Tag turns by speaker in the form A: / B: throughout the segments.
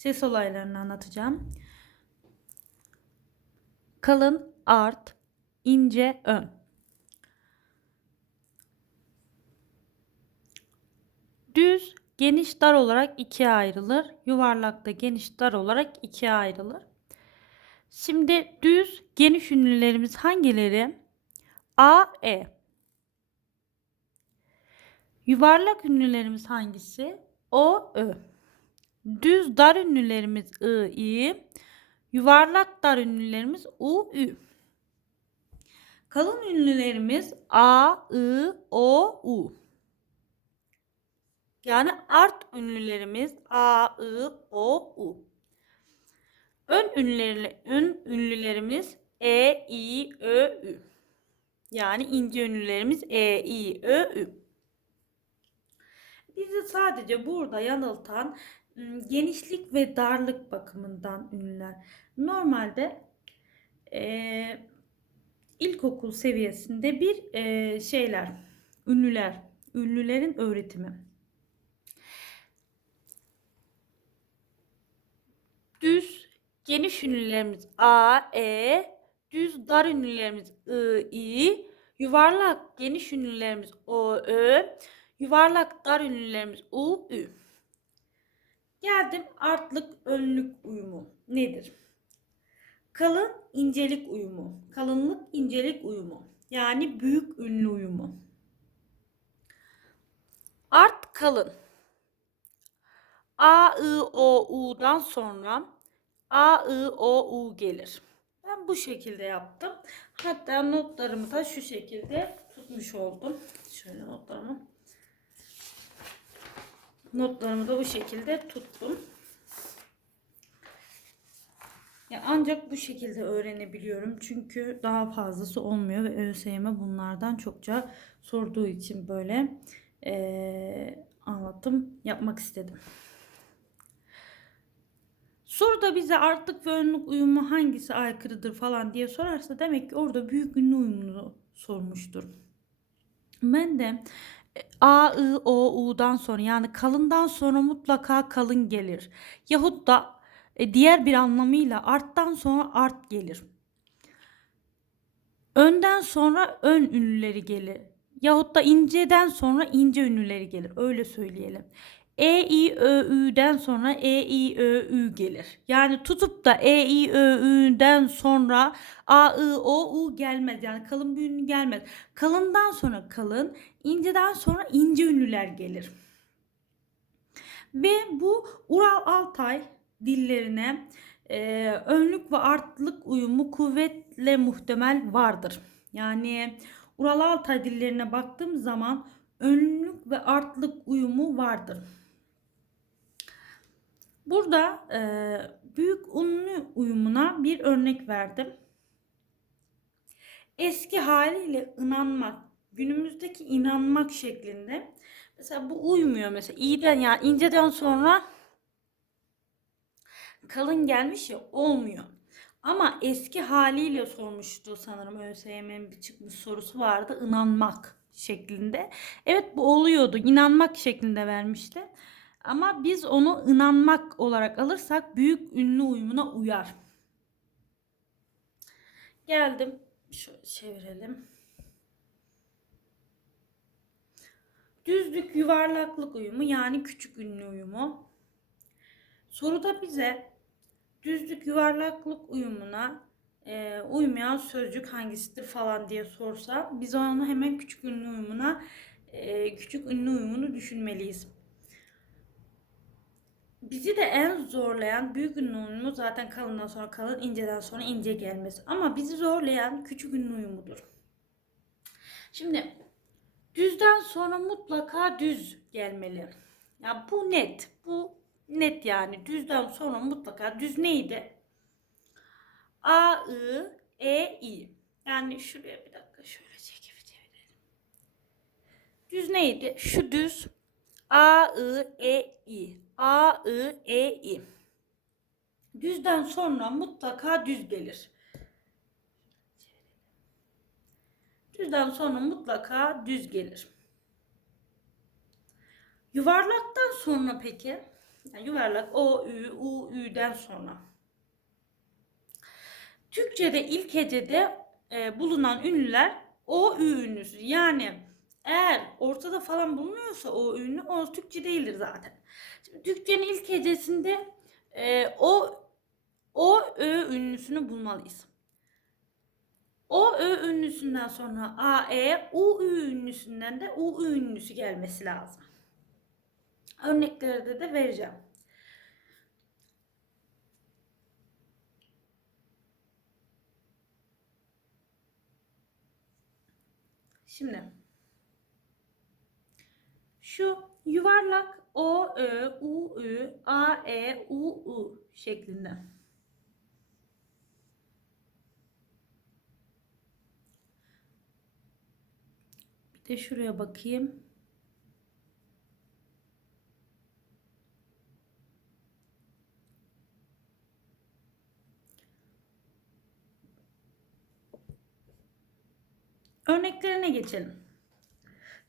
A: ses olaylarını anlatacağım. Kalın, art, ince, ön. Düz, geniş, dar olarak ikiye ayrılır. Yuvarlak da geniş, dar olarak ikiye ayrılır. Şimdi düz, geniş ünlülerimiz hangileri? A, E. Yuvarlak ünlülerimiz hangisi? O, Ö. Düz dar ünlülerimiz I, İ. Yuvarlak dar ünlülerimiz U, Ü. Kalın ünlülerimiz A, I, O, U. Yani art ünlülerimiz A, I, O, U. Ön ünlüleri, ön ünlülerimiz E, I, Ö, Ü. Yani ince ünlülerimiz E, I, Ö, Ü. Bizi sadece burada yanıltan genişlik ve darlık bakımından ünlüler. Normalde eee, ilkokul seviyesinde bir eee, şeyler, ünlüler, ünlülerin öğretimi. Düz geniş ünlülerimiz A, E, düz dar ünlülerimiz I, İ, yuvarlak geniş ünlülerimiz O, Ö, yuvarlak dar ünlülerimiz U, Ü. Geldim artlık önlük uyumu nedir? Kalın incelik uyumu. Kalınlık incelik uyumu. Yani büyük ünlü uyumu. Art kalın. A, I, O, U'dan sonra A, I, O, U gelir. Ben bu şekilde yaptım. Hatta notlarımı da şu şekilde tutmuş oldum. Şöyle notlarımı. Notlarımı da bu şekilde tuttum. Ya ancak bu şekilde öğrenebiliyorum. Çünkü daha fazlası olmuyor ve ÖSYM bunlardan çokça sorduğu için böyle eee anlatım yapmak istedim. Soruda bize artlık ve önlük uyumu hangisi aykırıdır falan diye sorarsa demek ki orada büyük ünlü uyumunu sormuştur. Ben de A, I, O, U'dan sonra yani kalından sonra mutlaka kalın gelir. Yahut da e, diğer bir anlamıyla arttan sonra art gelir. Önden sonra ön ünlüleri gelir. Yahut da inceden sonra ince ünlüleri gelir. Öyle söyleyelim. E, I, Ö, Ü'den sonra E, I, Ö, Ü gelir. Yani tutup da E, I, Ö, Ü'den sonra A, I, O, U gelmez. Yani kalın bir ünlü gelmez. Kalından sonra kalın, inceden sonra ince ünlüler gelir. Ve bu Ural Altay dillerine e, önlük ve artlık uyumu kuvvetle muhtemel vardır. Yani Ural Altay dillerine baktığım zaman önlük ve artlık uyumu vardır. Burada e, büyük ünlü uyumuna bir örnek verdim. Eski haliyle inanmak, günümüzdeki inanmak şeklinde. Mesela bu uymuyor mesela. İyiden yani inceden sonra kalın gelmiş ya olmuyor. Ama eski haliyle sormuştu sanırım ÖSYM'nin bir çıkmış sorusu vardı. inanmak şeklinde. Evet bu oluyordu. İnanmak şeklinde vermişti. Ama biz onu inanmak olarak alırsak büyük ünlü uyumuna uyar. Geldim. Şöyle çevirelim. Düzlük yuvarlaklık uyumu yani küçük ünlü uyumu. Soruda bize düzlük yuvarlaklık uyumuna e, uymayan sözcük hangisidir falan diye sorsa biz onu hemen küçük ünlü uyumuna e, küçük ünlü uyumunu düşünmeliyiz. Bizi de en zorlayan büyük ünlü zaten kalından sonra kalın, inceden sonra ince gelmesi. Ama bizi zorlayan küçük ünlü. Şimdi düzden sonra mutlaka düz gelmeli. Ya bu net. Bu net yani. Düzden sonra mutlaka düz neydi? A, I, E, I. Yani şuraya bir dakika şöyle çekip çevirelim. Düz neydi? Şu düz A, I, E, I. A, I, E, I. Düzden sonra mutlaka düz gelir. Düzden sonra mutlaka düz gelir. Yuvarlaktan sonra peki? Yani yuvarlak o, ü, u, ü'den sonra. Türkçe'de ilk hecede e, bulunan ünlüler o, ü ünlüsü. Yani eğer ortada falan bulunuyorsa o ünlü o Türkçe değildir zaten. Şimdi Türkçenin ilk hecesinde e, o o ö ünlüsünü bulmalıyız. O ö ünlüsünden sonra a e u ü ünlüsünden de u ü ünlüsü gelmesi lazım. Örneklerde de vereceğim. Şimdi şu yuvarlak o ö u ü a e u u şeklinde. Bir de şuraya bakayım. Örneklerine geçelim.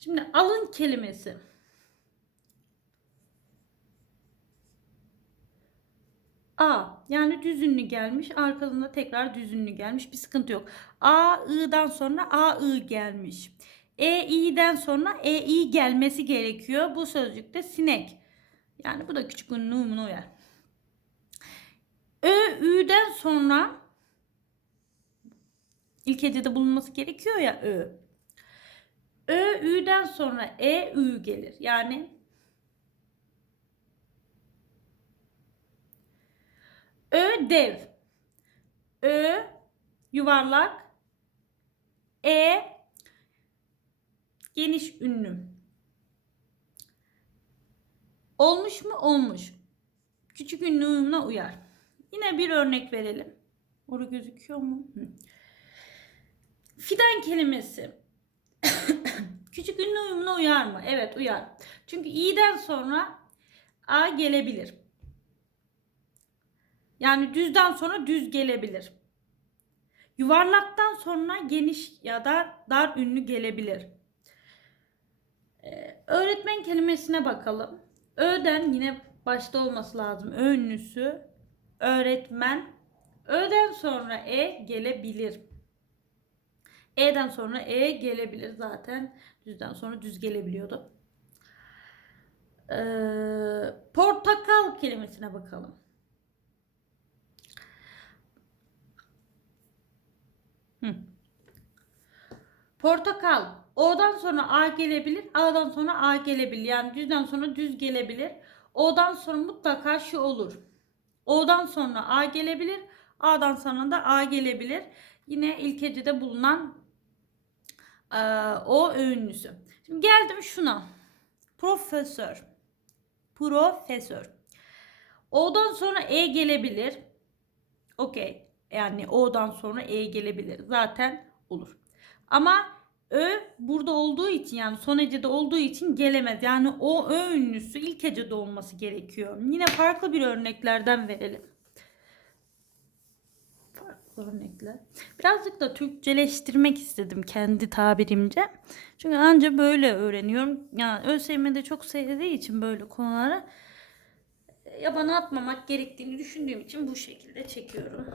A: Şimdi alın kelimesi. A yani düzünlü gelmiş. Arkasında tekrar düzünlü gelmiş. Bir sıkıntı yok. A, I'dan sonra A, I gelmiş. E, İ'den sonra E, İ gelmesi gerekiyor. Bu sözcükte sinek. Yani bu da küçük ünlü uyar. Ö, Ü'den sonra ilk hecede bulunması gerekiyor ya Ö. Ö, Ü'den sonra E, Ü gelir. Yani Ö dev. Ö yuvarlak. E geniş ünlü. Olmuş mu? Olmuş. Küçük ünlü uyumuna uyar. Yine bir örnek verelim. Orada gözüküyor mu? Hı. Fidan kelimesi. Küçük ünlü uyumuna uyar mı? Evet uyar. Çünkü i'den sonra a gelebilir. Yani düzden sonra düz gelebilir. Yuvarlaktan sonra geniş ya da dar ünlü gelebilir. Ee, öğretmen kelimesine bakalım. Ö'den yine başta olması lazım. Ö ünlüsü öğretmen. Ö'den sonra e gelebilir. E'den sonra e gelebilir zaten. Düzden sonra düz gelebiliyordu. Ee, portakal kelimesine bakalım. Portakal. O'dan sonra A gelebilir. A'dan sonra A gelebilir. Yani düzden sonra düz gelebilir. O'dan sonra mutlaka şu olur. O'dan sonra A gelebilir. A'dan sonra da A gelebilir. Yine ilk hecede bulunan e, o ünlüsü. Şimdi geldim şuna. Profesör. Profesör. O'dan sonra E gelebilir. Okey. Yani O'dan sonra E gelebilir. Zaten olur. Ama Ö burada olduğu için yani son hecede olduğu için gelemez. Yani o Ö ünlüsü ilk hecede olması gerekiyor. Yine farklı bir örneklerden verelim. Farklı örnekler. Birazcık da Türkçeleştirmek istedim kendi tabirimce. Çünkü anca böyle öğreniyorum. Yani ÖSYM'de çok sevdiği için böyle konuları yabana atmamak gerektiğini düşündüğüm için bu şekilde çekiyorum.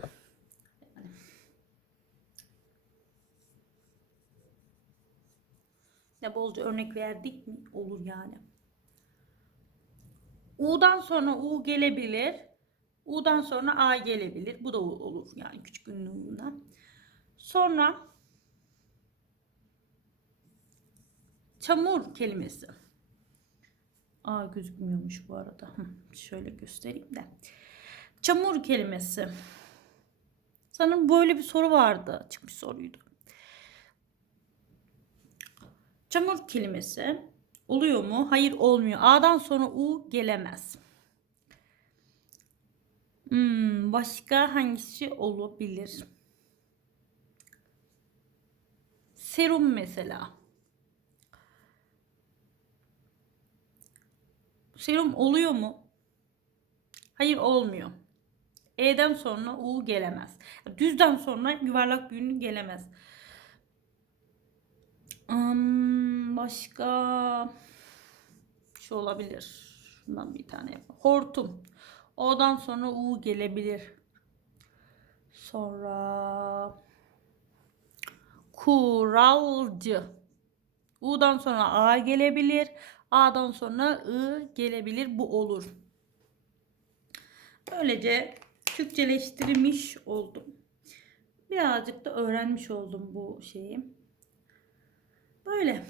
A: Ya bolca örnek verdik mi? Olur yani. U'dan sonra U gelebilir. U'dan sonra A gelebilir. Bu da olur yani küçük ünlüğünden. Sonra çamur kelimesi. A gözükmüyormuş bu arada. Şöyle göstereyim de. Çamur kelimesi. Sanırım böyle bir soru vardı. Bir soruydu. Çamur kelimesi oluyor mu? Hayır olmuyor. A'dan sonra U gelemez. Hmm, başka hangisi olabilir? Serum mesela. Serum oluyor mu? Hayır olmuyor. E'den sonra U gelemez. Düzden sonra yuvarlak bir ünlü gelemez. Hmm, başka şu olabilir. Şundan bir tane yapalım. Hortum. O'dan sonra U gelebilir. Sonra kuralcı. U'dan sonra A gelebilir. A'dan sonra I gelebilir. Bu olur. Böylece Türkçeleştirmiş oldum. Birazcık da öğrenmiş oldum bu şeyi. Böyle.